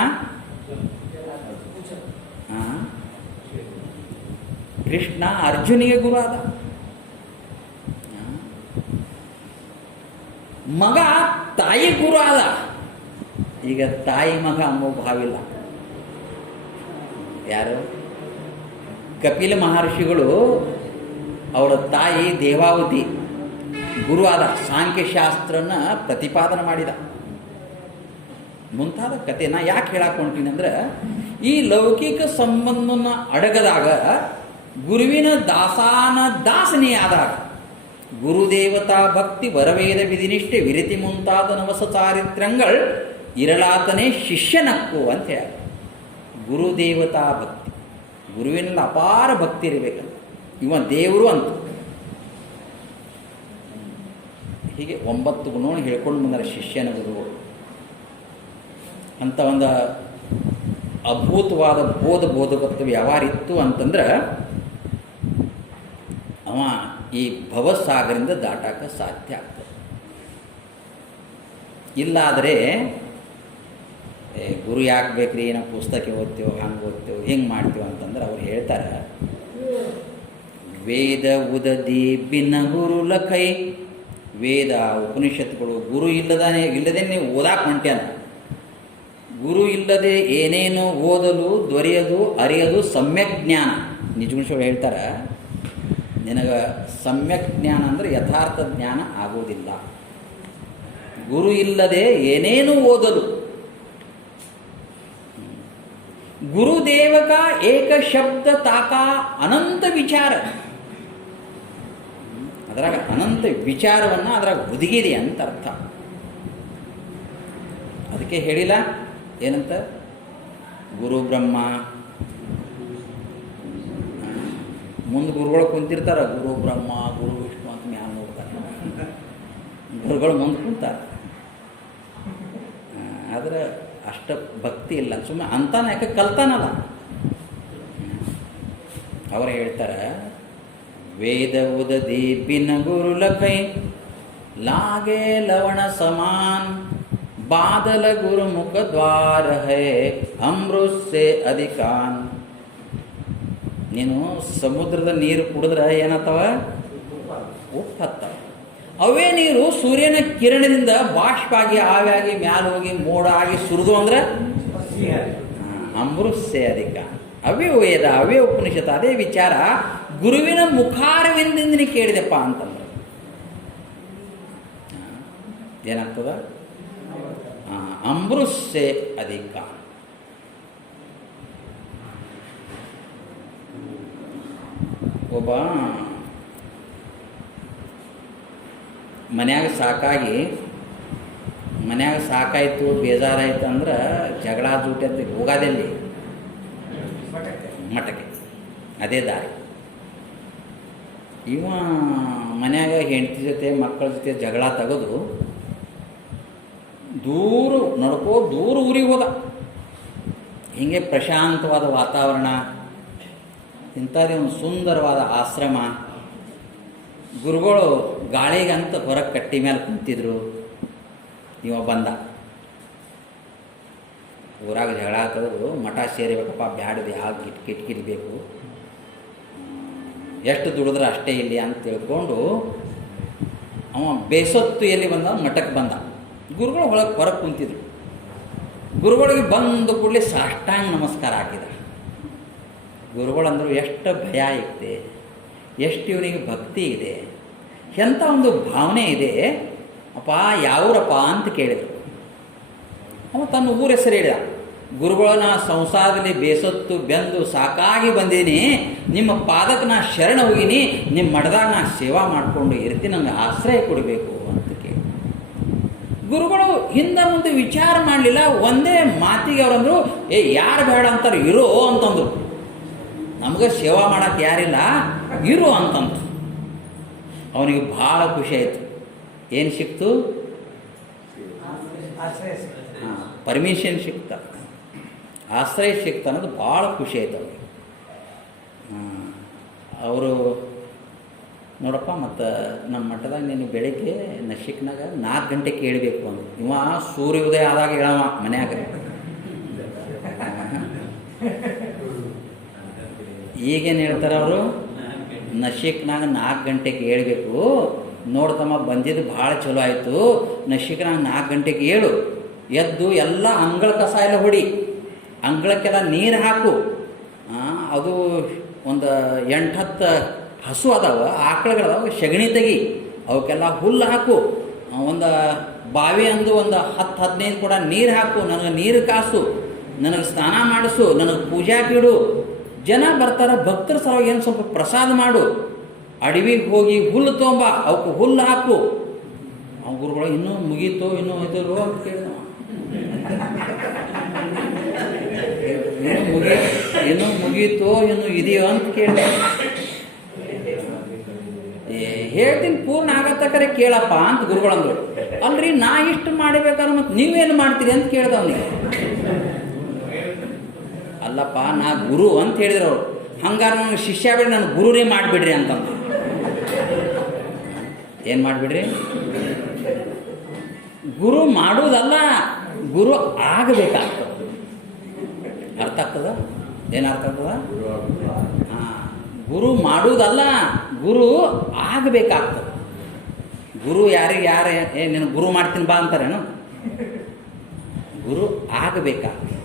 ಅರ್ಜುನಿಗೆ ಗುರು ಆದ. ಮಗ ತಾಯಿ ಗುರು ಆದ. ಈಗ ತಾಯಿ ಮಗ ಅನ್ನೋ ಭಾವಿಲ್ಲ. ಯಾರು? ಕಪಿಲ ಮಹರ್ಷಿಗಳು ಅವರ ತಾಯಿ ದೇವಾವತಿ ಗುರು ಆದ, ಸಾಂಖ್ಯಶಾಸ್ತ್ರನ ಪ್ರತಿಪಾದನೆ ಮಾಡಿದ ಮುಂತಾದ ಕತೆ. ನಾ ಯಾಕೆ ಹೇಳಾಕೊಂತೀನಿ ಅಂದ್ರೆ, ಈ ಲೌಕಿಕ ಸಂಬಂಧನ ಅಡಗದಾಗ ಗುರುವಿನ ದಾಸನೇ ಆದಾಗ ಗುರುದೇವತಾ ಭಕ್ತಿ ವರವೇದ ವಿಧಿನಿಷ್ಠೆ ವಿರತಿ ಮುಂತಾದ ನವಸ ಚಾರಿತ್ರ್ಯಗಳು ಇರಲಾತನೇ ಶಿಷ್ಯನಕ್ಕು ಅಂತ ಹೇಳ. ಗುರುದೇವತಾ ಭಕ್ತಿ, ಗುರುವಿನಲ್ಲಿ ಅಪಾರ ಭಕ್ತಿ ಇರಬೇಕಂತ, ಇವ ದೇವರು ಅಂತ. ಹೀಗೆ 9 ಗುಣವನ್ನು ಹೇಳ್ಕೊಂಡು ಬಂದಾರೆ ಶಿಷ್ಯನ ಗುರುಗಳು. ಅಂತ ಒಂದು ಅದ್ಭುತವಾದ ಬೋಧಕತ್ವ ವ್ಯವಹಾರ ಇತ್ತು ಅಂತಂದ್ರೆ ಅವ ಈ ಭವಸಾಗರಿಂದ ದಾಟಕ್ಕೆ ಸಾಧ್ಯ ಆಗ್ತದೆ. ಇಲ್ಲಾದರೆ ಗುರು ಯಾಕೆ ಬೇಕ್ರಿ, ನಾವು ಪುಸ್ತಕ ಓದ್ತೇವೆ, ಹಂಗೆ ಓದ್ತೇವೆ, ಹಿಂಗೆ ಮಾಡ್ತೇವೆ ಅಂತಂದ್ರೆ ಅವ್ರು ಹೇಳ್ತಾರೆ, ವೇದ ಉದದಿ ಬಿನ ಗುರು ಲಖೈ. ವೇದ ಉಪನಿಷತ್ತುಗಳು ಗುರು ಇಲ್ಲದೇ ನೀವು ಓದಾಕ ಹೊಂಟ್ಯಾನ. ಗುರು ಇಲ್ಲದೆ ಏನೇನು ಓದಲು ದೊರೆಯದು ಅರಿಯದು ಸಮ್ಯಕ್ ಜ್ಞಾನ. ನಿಜಗುಣಿಸೋರು ಹೇಳ್ತಾರೆ, ನಿನಗೆ ಸಮ್ಯಕ್ ಜ್ಞಾನ ಅಂದರೆ ಯಥಾರ್ಥ ಜ್ಞಾನ ಆಗೋದಿಲ್ಲ. ಗುರು ಇಲ್ಲದೆ ಏನೇನು ಓದಲು. ಗುರುದೇವಕ ಏಕ ಶಬ್ದ ತಾಕ ಅನಂತ ವಿಚಾರ. ಅದರಾಗ ಅನಂತ ವಿಚಾರವನ್ನು ಅದರಾಗ ಹುದುಗಿದೆ ಅಂತ ಅರ್ಥ. ಅದಕ್ಕೆ ಹೇಳಿಲ್ಲ ಏನಂತ, ಗುರು ಬ್ರಹ್ಮ, ಮುಂದೆ ಗುರುಗಳು ಕುಂತಿರ್ತಾರೆ, ಗುರು ಬ್ರಹ್ಮ ಗುರು ವಿಷ್ಣು ಅಂತ ಮ್ಯಾಲ ನೋಡ್ತಾರೆ. ಗುರುಗಳು ಮುಂದೆ ಕುಂತಾರೆ, ಆದರೆ ಅಷ್ಟು ಭಕ್ತಿ ಇಲ್ಲ. ಸುಮ್ಮನೆ ಅಂತಾನೆ ಯಾಕೆ ಕಲ್ತಾನಲ್ಲ. ಅವರು ಹೇಳ್ತಾರೆ, ವೇದ ಉದದಿ ಬಿನ ಗುರು ಲಖೈ लागे लवण समान बादल गुरुमुख द्वार है अमृत से अधिकान. ನೀನು ಸಮುದ್ರದ ನೀರು ಕುಡಿದ್ರೆ ಏನಾಗ್ತವ? ಉಪ್ಪತ್ತವ. ಅವೇ ನೀರು ಸೂರ್ಯನ ಕಿರಣದಿಂದ ಬಾಷ್ಪಾಗಿ ಆವಿಯಾಗಿ ಮ್ಯಾಲ ಹೋಗಿ ಮೋಡ ಆಗಿ ಸುರಿದು ಅಂದ್ರೆ ಅಮೃತ್ ಸೇ ಅಧಿಕ. ಅವೇ ವೇದ, ಅವೇ ಉಪನಿಷತ್, ಅದೇ ವಿಚಾರ ಗುರುವಿನ ಮುಖಾರವಿಂದ ಕೇಳಿದೆಪ್ಪ ಅಂತಂದ್ರೆ ಏನಾಗ್ತದ? ಅಮೃತ್ ಸೇ ಅಧಿಕ. ಒಬ್ಬ ಮನ್ಯಾಗ ಸಾಕಾಯಿತು ಬೇಜಾರಾಯ್ತು ಅಂದ್ರೆ ಜಗಳ ಜೂಟಿ ಅಂತ ಹೋಗೋದಲ್ಲಿ ಮಠಕ್ಕೆ, ಅದೇ ದಾರಿ. ಇವ ಮನ್ಯಾಗ ಹೆಂಡತಿ ಜೊತೆ ಮಕ್ಕಳ ಜೊತೆ ಜಗಳ ತೆಗೆದು ದೂರ ಊರಿಗೆ ಹೋದ. ಹೀಗೆ ಪ್ರಶಾಂತವಾದ ವಾತಾವರಣ, ಇಂಥದ್ದೇ ಒಂದು ಸುಂದರವಾದ ಆಶ್ರಮ. ಗುರುಗಳು ಗಾಳಿಗಂತ ಹೊರಗೆ ಕಟ್ಟಿ ಮೇಲೆ ಕುಂತಿದ್ರು. ಇವ ಬಂದ, ಊರಾಗ ಜಗಳ ತೆಗೆದು ಮಠ ಸೇರಿಬೇಕಪ್ಪ, ಬ್ಯಾಡದು, ಯಾವ ಕಿಟಕಿಲಿ ಬೇಕು, ಎಷ್ಟು ದುಡಿದ್ರೆ ಅಷ್ಟೇ ಇಲ್ಲಿ ಅಂತ ತಿಳ್ಕೊಂಡು ಅವ ಬೇಸತ್ತು ಎಲ್ಲಿ ಬಂದ, ಮಠಕ್ಕೆ ಬಂದ. ಗುರುಗಳು ಹೊರಗೆ ಕುಂತಿದ್ರು. ಗುರುಗಳಿಗೆ ಬಂದು ಕೂಡಲೇ ಸಾಷ್ಟಾಂಗ ನಮಸ್ಕಾರ ಹಾಕಿದ. ಗುರುಗಳಂದ್ರು ಎಷ್ಟು ಭಯ ಇದೆ, ಎಷ್ಟು ಇವನಿಗೆ ಭಕ್ತಿ ಇದೆ, ಎಂಥ ಒಂದು ಭಾವನೆ ಇದೆ. ಅಪ್ಪ ಯಾವೂರಪ್ಪ ಅಂತ ಕೇಳಿದರು. ಅವ ತನ್ನ ಊರ ಹೆಸರು ಹೇಳಿದ. ಗುರುಗಳನ್ನ ಸಂಸಾರದಲ್ಲಿ ಬೇಸತ್ತು ಬೆಂದು ಸಾಕಾಗಿ ಬಂದೀನಿ, ನಿಮ್ಮ ಪಾದಕ್ಕೆ ನಾ ಶರಣ ಹೋಗಿನಿ, ನಿಮ್ಮ ಮಠದಾಗ ನಾ ಸೇವಾ ಮಾಡಿಕೊಂಡು ಇರ್ತೀನಿ, ನನಗೆ ಆಶ್ರಯ ಕೊಡಬೇಕು ಅಂತ ಕೇಳಿ. ಗುರುಗಳು ಹಿಂದೆ ಮುಂದೆ ವಿಚಾರ ಮಾಡಲಿಲ್ಲ, ಒಂದೇ ಮಾತಿಗೆ ಅವರಂದ್ರು, ಯಾರು ಬೇಡ ಅಂತಾರೆ, ಇರೋ ಅಂತಂದ್ರು. ನಮಗೆ ಸೇವಾ ಮಾಡೋಕ್ಕೆ ಯಾರಿಲ್ಲ, ಇರು ಅಂತಂದ್ರು. ಅವನಿಗೆ ಭಾಳ ಖುಷಿ ಆಯಿತು. ಏನು ಸಿಕ್ತು? ಪರ್ಮಿಷನ್ ಸಿಕ್ತ, ಆಶ್ರಯ ಸಿಕ್ತ ಅನ್ನೋದು ಭಾಳ ಖುಷಿ ಆಯ್ತು ಅವ್ರಿಗೆ. ಅವರು ನೋಡಪ್ಪ, ಮತ್ತು ನಮ್ಮ ಮಠದಾಗ ನೀನು ಬೆಳಗ್ಗೆ ನಶಿಕ್ನಾಗ 4 ಗಂಟೆಗೆ ಕೇಳಬೇಕು ಅಂದ್ರು. ಇವ ಸೂರ್ಯೋದಯ ಆದಾಗ ಹೇಳವ ಮನ್ಯಾಗ. ಈಗೇನು ಹೇಳ್ತಾರೆ ಅವರು? ನಶಿಕ್ನಾಗ 4 ಗಂಟೆಗೆ ಹೇಳ್ಬೇಕು. ನೋಡ್ತಮ್ಮ, ಬಂದಿದ್ದು ಭಾಳ ಚಲೋ ಆಯಿತು, ನಶಿಕ್ನಾಗ 4 ಗಂಟೆಗೆ ಹೇಳು, ಎದ್ದು ಎಲ್ಲ ಅಂಗಳ ಕಸ ಎಲ್ಲ ಹೊಡಿ, ಅಂಗಳಕ್ಕೆಲ್ಲ ನೀರು ಹಾಕು. ಅದು ಒಂದು 8-10 ಹಸು ಅದಾವ, ಆಕಳುಗಳದಾವ, ಸಗಣಿ ತೆಗಿ, ಅವಕ್ಕೆಲ್ಲ ಹುಲ್ಲು ಹಾಕು, ಒಂದು ಬಾವಿ ಅಂದು ಒಂದು 10-15 ಕೂಡ ನೀರು ಹಾಕು, ನನಗೆ ನೀರು ಕಾಸು, ನನಗೆ ಸ್ನಾನ ಮಾಡಿಸು, ನನಗೆ ಪೂಜಾಕಿಡು. ಜನ ಬರ್ತಾರೆ, ಭಕ್ತರ ಸಲುವಾಗಿ ಏನು ಸ್ವಲ್ಪ ಪ್ರಸಾದ ಮಾಡು, ಅಡವಿಗೆ ಹೋಗಿ ಹುಲ್ಲು ತೊಗೊಂಬ, ಅವಕ್ಕೆ ಹುಲ್ಲು ಹಾಕು. ಅವ ಗುರುಗಳು ಇನ್ನೂ ಮುಗೀತು, ಇನ್ನೂ ಇದ್ರು ಅಂತ ಕೇಳಿದ. ಇನ್ನೂ ಮುಗೀತು, ಇನ್ನೂ ಇದೆಯೋ ಅಂತ ಕೇಳಿದೆ. ಹೇಳ್ತೀನಿ ಪೂರ್ಣ ಆಗತ್ತಕರೆ ಕೇಳಪ್ಪ ಅಂತ ಗುರುಗಳಂದ್ರು. ಅಲ್ರಿ ನಾ ಇಷ್ಟು ಮಾಡಬೇಕಾದ್ರೆ ಮತ್ತೆ ನೀವೇನು ಮಾಡ್ತೀರಿ ಅಂತ ಕೇಳ್ದ ಅವನಿಗೆ. ಅಲ್ಲಪ್ಪ ನಾ ಗುರು ಅಂತ ಹೇಳಿದ್ರು ಅವ್ರು. ಹಂಗಾರೆ ನನಗೆ ಶಿಷ್ಯ ಬಿಡಿ, ನನ್ನ ಗುರುನೇ ಮಾಡಿಬಿಡ್ರಿ ಅಂತಂದು. ಏನು ಮಾಡಿಬಿಡ್ರಿ? ಗುರು ಮಾಡುವುದಲ್ಲ, ಗುರು ಆಗಬೇಕಾಗ್ತದೆ. ಅರ್ಥ ಆಗ್ತದ? ಏನು ಅರ್ಥ ಆಗ್ತದ? ಹಾಂ, ಗುರು ಮಾಡುವುದಲ್ಲ, ಗುರು ಆಗಬೇಕಾಗ್ತದೆ. ಗುರು ಯಾರು ನೀನು ಗುರು ಮಾಡ್ತೀನಿ ಬಾ ಅಂತಾರೇನು? ಗುರು ಆಗಬೇಕಾಗ್ತದೆ.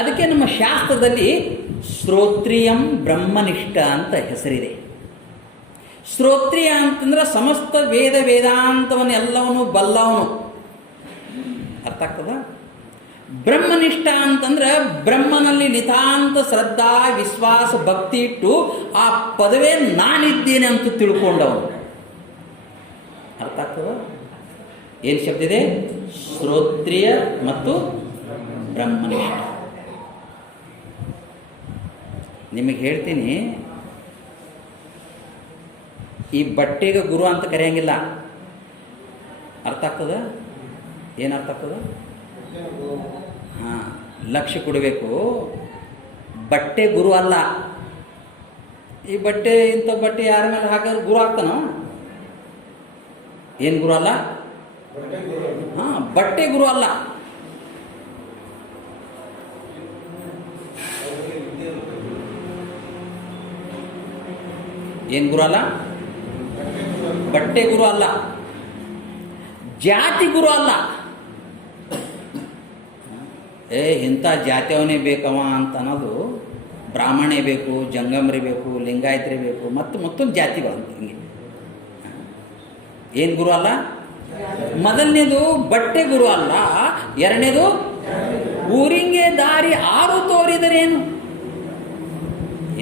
ಅದಕ್ಕೆ ನಮ್ಮ ಶಾಸ್ತ್ರದಲ್ಲಿ ಶ್ರೋತ್ರಿಯಂ ಬ್ರಹ್ಮನಿಷ್ಠ ಅಂತ ಹೆಸರಿದೆ. ಶ್ರೋತ್ರಿಯ ಅಂತಂದ್ರೆ ಸಮಸ್ತ ವೇದಾಂತವನ್ನು ಎಲ್ಲವನ್ನೂ ಬಲ್ಲವನು. ಅರ್ಥ ಆಗ್ತದ? ಬ್ರಹ್ಮನಿಷ್ಠ ಅಂತಂದ್ರೆ ಬ್ರಹ್ಮನಲ್ಲಿ ನಿತಾಂತ ಶ್ರದ್ಧಾ ವಿಶ್ವಾಸ ಭಕ್ತಿ ಇಟ್ಟು ಆ ಪದವೇ ನಾನಿದ್ದೇನೆ ಅಂತ ತಿಳ್ಕೊಂಡವನು. ಅರ್ಥ ಆಗ್ತದ? ಏನು ಶಬ್ದ ಇದೆ? ಶ್ರೋತ್ರಿಯ ಮತ್ತು ಬ್ರಹ್ಮನಿಷ್ಠ. ನಿಮಗೆ ಹೇಳ್ತೀನಿ, ಈ ಬಟ್ಟೆಗೆ ಗುರು ಅಂತ ಕರೆಯಂಗಿಲ್ಲ. ಅರ್ಥ ಆಗ್ತದ? ಏನು ಅರ್ಥ ಆಗ್ತದ? ಹಾಂ, ಲಕ್ಷ್ಯ ಕೊಡಬೇಕು. ಬಟ್ಟೆ ಗುರು ಅಲ್ಲ. ಈ ಬಟ್ಟೆ ಇಂಥ ಬಟ್ಟೆ ಯಾರ ಮೇಲೆ ಹಾಕಿದ್ರೆ ಗುರು ಆಗ್ತಾನ? ಏನು ಗುರು ಅಲ್ಲ? ಹಾಂ, ಬಟ್ಟೆ ಗುರು ಅಲ್ಲ. ಏನು ಗುರು ಅಲ್ಲ? ಬಟ್ಟೆ ಗುರು ಅಲ್ಲ. ಜಾತಿ ಗುರು ಅಲ್ಲ. ಇಂಥ ಜಾತಿಯವನೇ ಬೇಕವ ಅಂತ ಅನ್ನೋದು, ಬ್ರಾಹ್ಮಣೇ ಬೇಕು, ಜಂಗಮರೇ ಬೇಕು, ಲಿಂಗಾಯತರೇ ಬೇಕು, ಮತ್ತೊಂದು ಜಾತಿಗಳು ಅಂತ ಹಿಂಗೆ. ಏನು ಗುರು ಅಲ್ಲ? ಮೊದಲನೇದು ಬಟ್ಟೆ ಗುರು ಅಲ್ಲ. ಎರಡನೇದು ಊರಿಗೆ ದಾರಿ ಆರು ತೋರಿದರೇನು.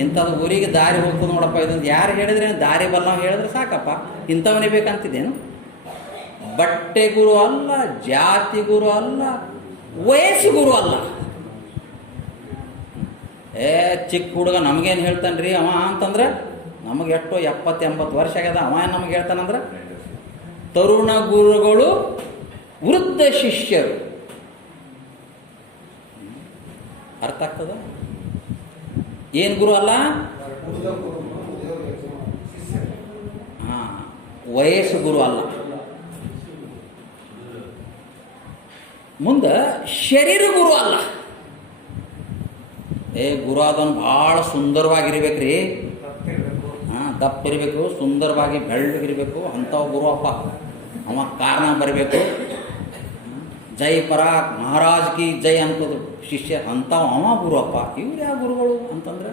ಇಂಥದ್ದು ಊರಿಗೆ ದಾರಿ ಹೋಗ್ತದೆ ನೋಡಪ್ಪ, ಇದೊಂದು ಯಾರು ಹೇಳಿದ್ರೆ ದಾರಿ ಬಲ್ಲ ಹೇಳಿದ್ರೆ ಸಾಕಪ್ಪ, ಇಂಥವನೇ ಬೇಕಂತಿದ್ದೇನು? ಬಟ್ಟೆ ಗುರು ಅಲ್ಲ, ಜಾತಿ ಗುರು ಅಲ್ಲ, ವಯಸ್ಸು ಗುರು ಅಲ್ಲ. ಚಿಕ್ಕ ಹುಡುಗ ನಮಗೇನು ಹೇಳ್ತಾನೆ ಅವ ಅಂತಂದ್ರೆ, ನಮಗೆ ಎಷ್ಟು 70-80 ವರ್ಷ ಆಗ್ಯದ, ಅವ ಏನು ನಮಗೆ ಹೇಳ್ತಾನಂದ್ರೆ ತರುಣ ಗುರುಗಳು ವೃದ್ಧ ಶಿಷ್ಯರು. ಅರ್ಥ ಆಗ್ತದ? ಏನು ಗುರು ಅಲ್ಲ? ಹಾಂ, ವಯಸ್ಸು ಗುರು ಅಲ್ಲ. ಮುಂದೆ ಶರೀರ ಗುರು ಅಲ್ಲ. ಗುರು ಆದವನು ಭಾಳ ಸುಂದರವಾಗಿರ್ಬೇಕ್ರಿ. ಹಾಂ, ದಪ್ಪ ಇರಬೇಕು, ಸುಂದರವಾಗಿ ಬೆಳ್ಳಗಿರ್ಬೇಕು, ಅಂಥವು ಗುರು ಅಪ್ಪ. ಅವ ಕಾರಣ ಬರಬೇಕು, ಜೈ ಪರಾಕ್ ಮಹಾರಾಜ್ ಕಿ ಜೈ ಅನ್ಕೋದು ಶಿಷ್ಯ, ಅಂಥವು ಅವ ಗುರು ಅಪ್ಪ. ಇವ್ರು ಯಾವ ಗುರುಗಳು ಅಂತಂದ್ರೆ,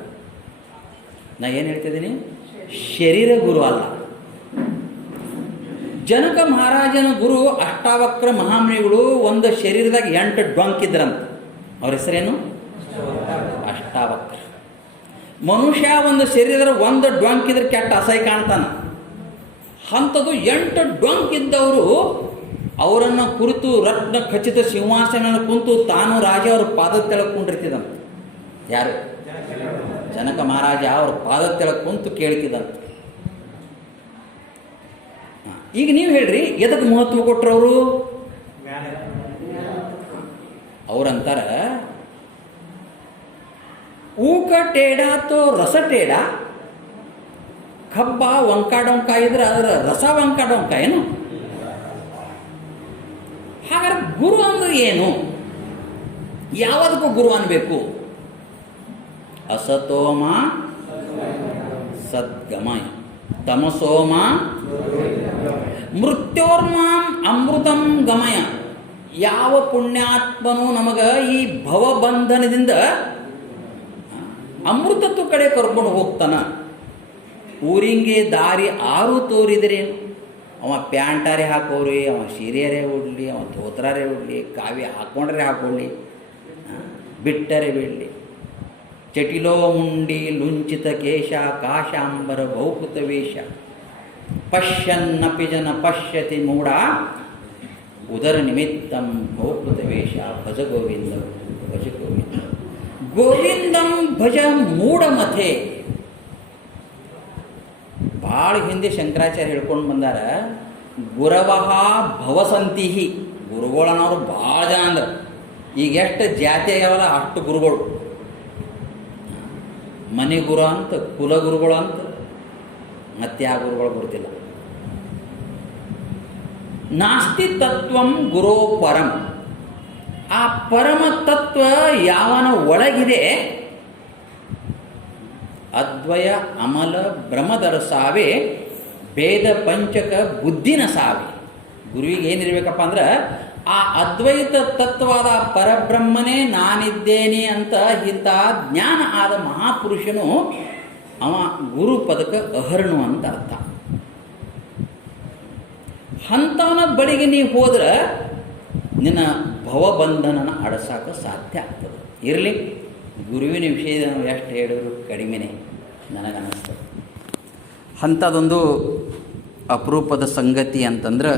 ನಾ ಏನು ಹೇಳ್ತಿದ್ದೀನಿ? ಶರೀರ ಗುರು ಅಲ್ಲ. ಜನಕ ಮಹಾರಾಜನ ಗುರು ಅಷ್ಟಾವಕ್ರ ಮಹಾಮುನಿಗಳು ಒಂದು ಶರೀರದಾಗ 8 ಡೊಂಕಿದ್ರಂತ. ಅವ್ರ ಹೆಸರೇನು? ಅಷ್ಟಾವಕ್ರ. ಮನುಷ್ಯ ಒಂದು ಶರೀರದಾಗ 1 ಡೊಂಕಿದ್ರೆ ಕೆಟ್ಟ ಅಸಹ್ಯ ಕಾಣ್ತಾನ. ಅಂಥದ್ದು 8 ಡೊಂಕಿದ್ದವರು ಅವರನ್ನು ಕುರಿತು ರತ್ನ ಖಚಿತ ಸಿಂಹಾಸನ ಕುಂತು ತಾನು ರಾಜ ಅವ್ರ ಪಾದದ ತೆಳಗೆ ಕುಂಡಿರ್ತಿದಂತ. ಯಾರು? ಜನಕ ಮಹಾರಾಜ ಅವ್ರ ಪಾದದ ತೆಳಗೆ ಕುಂತು ಕೇಳ್ತಿದಂತ. ಈಗ ನೀವು ಹೇಳ್ರಿ, ಎದಕ್ಕೆ ಮಹತ್ವ ಕೊಟ್ಟರು ಅವರು? ಅವ್ರಂತಾರ, ಊಕ ಟೇಡ ತೋ ರಸ ಟೇಡ, ಕಬ್ಬ ವಂಕಾಡೊಂಕ ಇದ್ರೆ ಅದರ ರಸ ವಂಕಾಡೊಂಕ ಏನು? ಹಾಗಾದ್ರೆ ಗುರು ಅಂದ್ರೆ ಏನು? ಯಾವುದಕ್ಕೂ ಗುರು ಅನ್ಬೇಕು? ಅಸತೋಮ ಸದ್ಗಮಯ, ತಮಸೋಮ ಮೃತ್ಯೋರ್ಮಾಂ ಅಮೃತಂ ಗಮಯ. ಯಾವ ಪುಣ್ಯಾತ್ಮನು ನಮಗ ಈ ಭವಬಂಧನದಿಂದ ಅಮೃತತ್ವ ಕಡೆ ಕರ್ಕೊಂಡು ಹೋಗ್ತಾನ. ಊರಿಂಗೆ ದಾರಿ ಆರು ತೋರಿದ್ರೇನು? ಅವ ಪ್ಯಾಂಟಾರೆ ಹಾಕೋರಿ, ಅವ ಸೀರೆಯರೇ ಉಡಲಿ, ಅವ ಧೋತ್ರರೇ ಉಡಲಿ, ಕಾವ್ಯ ಹಾಕ್ಕೊಂಡ್ರೆ ಹಾಕೊಳ್ಳಿ, ಬಿಟ್ಟರೆ ಬಿಡಲಿ. ಚಟಿಲೋ ಮುಂಡಿ ಲುಂಚಿತ ಕೇಶ ಕಾಶಾಂಬರ ಭೌಕುತ ವೇಷ ಪಶ್ಯನ್ನಪಿ ಜನ ಪಶ್ಯತಿ ಮೂಢ ಉದರ ನಿಮಿತ್ತಂ ಭೌಕುತ ವೇಷ ಭಜ ಗೋವಿಂದ ಭಜ ಗೋವಿಂದ ಗೋವಿಂದಂ ಭಜ ಮೂಢಮಥೆ. ಭಾಳ ಹಿಂದೆ ಶಂಕರಾಚಾರ್ಯ ಹೇಳ್ಕೊಂಡು ಬಂದಾರ, ಗುರವಃ ಭವಸಂತಿಹಿ. ಗುರುಗಳನ್ನವರು ಭಾಳ ಜನ ಅಂದ್ರೆ, ಈಗ ಎಷ್ಟು ಜಾತಿ ಆಗ್ಯಾವಲ್ಲ ಅಷ್ಟು ಗುರುಗಳು. ಮನೆ ಗುರು ಅಂತ, ಕುಲಗುರುಗಳು ಅಂತ, ಮತ್ತೆ ಆ ಗುರುಗಳು ಗೊತ್ತಿಲ್ಲ. ನಾಸ್ತಿ ತತ್ವಂ ಗುರೋ ಪರಂ. ಆ ಪರಮ ತತ್ವ ಯಾವನ ಒಳಗಿದೆ, ಅದ್ವಯ ಅಮಲ ಭ್ರಮದರ ಸಾವೆ ಭೇದ ಪಂಚಕ ಬುದ್ಧಿನ ಸಾವೆ. ಗುರುವಿಗೆ ಏನಿರ್ಬೇಕಪ್ಪ ಅಂದ್ರೆ ಆ ಅದ್ವೈತ ತತ್ವವಾದ ಪರಬ್ರಹ್ಮನೇ ನಾನಿದ್ದೇನೆ ಅಂತ ಇಂಥ ಜ್ಞಾನ ಆದ ಮಹಾಪುರುಷನು ಅವ ಗುರು ಪದಕ ಅಹರ್ಣು ಅಂತ ಅರ್ಥ. ಅಂಥವನ ಬಳಿಗೆ ನೀವು ಹೋದ್ರೆ ನಿನ್ನ ಭವಬಂಧನನ ಅಡಸಾಕ ಸಾಧ್ಯ ಆಗ್ತದೆ. ಇರಲಿ, ಗುರುವಿನ ವಿಷಯದ ನಾವು ಎಷ್ಟು ಹೇಳಿದ್ರು ಕಡಿಮೆನೇ ನನಗನ್ನಿಸ್ತದೆ. ಅಂಥದ್ದೊಂದು ಅಪರೂಪದ ಸಂಗತಿ ಅಂತಂದ್ರೆ